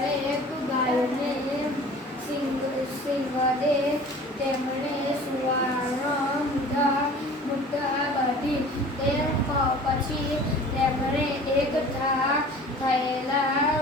એક ગાયને સિંહણે તેમણે સુવર્ણ મુદ્રા બાંધી તે પછી તેમણે એકઠા થયેલા